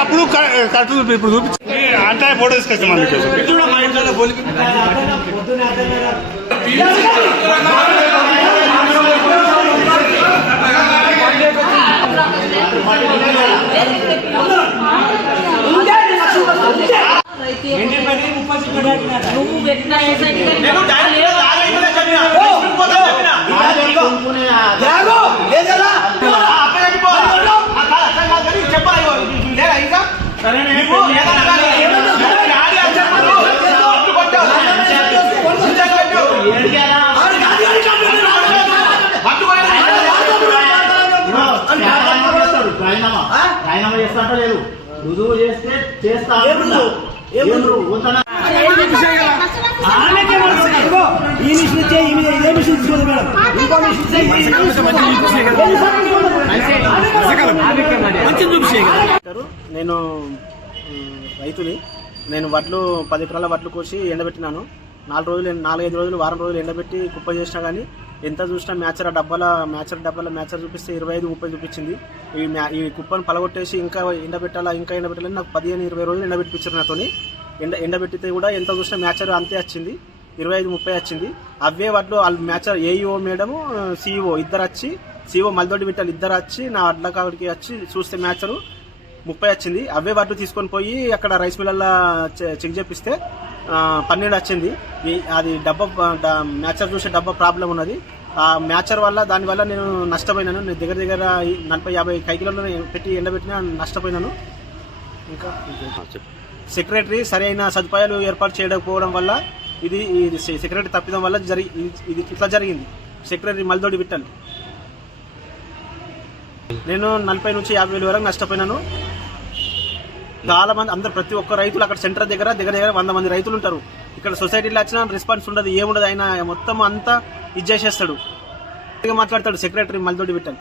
అప్పుడు కరెక్ట్ ఇప్పుడు చూపించి అంటే ఫోటో తీసుకొచ్చాం నువ్వు పెట్టిన రాయనామా చేస్తా లేదు రుజువు చేస్తే చేస్తా నేను రైతుని. నేను వడ్లు 10 ఎకరాల వడ్లు కోసి ఎండబెట్టినాను. 4-5 రోజులు వారం రోజులు ఎండబెట్టి కుప్ప చేసినా కానీ ఎంత చూసినా మ్యాచర్ డబ్బాల మ్యాచర్ చూపిస్తే 25-30 చూపించింది. ఈ కుప్పను పలగొట్టేసి ఇంకా ఎండబెట్టాలని నాకు 15-20 రోజులు ఎండబెట్టించారు నాతోని. ఎండబెట్టితే కూడా ఎంత చూసినా మ్యాచర్ అంతే వచ్చింది, 25-30 వచ్చింది. అవే వడ్లు వాళ్ళు మ్యాచర్ ఏఈఓ మేడము సిఇఓ ఇద్దరు వచ్చి, సిఇఓ మల్దొడ్డి బిడ్డలు ఇద్దరు వచ్చి నా వడ్ల కాడికి వచ్చి చూస్తే మ్యాచరు 30 వచ్చింది. అవే వడ్లు తీసుకొని పోయి అక్కడ రైస్ మిల్లల్లో చెక్ చేపిస్తే 12 వచ్చింది. అది మ్యాచర్ చూసే డబ్బా ప్రాబ్లం ఉన్నది. ఆ మ్యాచర్ వల్ల దానివల్ల నేను నష్టపోయినాను. నేను దగ్గర 40-50 కైకిలలో పెట్టి ఎండబెట్టినా నష్టపోయినాను. ఇంకా సెక్రటరీ సరైన సదుపాయాలు ఏర్పాటు చేయకపోవడం వల్ల ఇది సెక్రటరీ తప్పిదం వల్ల ఇది ఇట్లా జరిగింది. సెక్రటరీ మల్దొడ్డి బిట్టలు నేను 40 నుంచి 50 వేల వరకు నష్టపోయినాను. చాలా మంది అందరు ప్రతి ఒక్క రైతులు అక్కడ సెంటర్ దగ్గర 100 మంది రైతులు ఉంటారు. ఇక్కడ సొసైటీలో వచ్చిన రెస్పాన్స్ ఉండదు, ఏముండదు. ఆయన మొత్తం అంతా ఇది చేసేస్తాడు, మాట్లాడతాడు సెక్రటరీ మల్దొడ్డి బిట్టలు.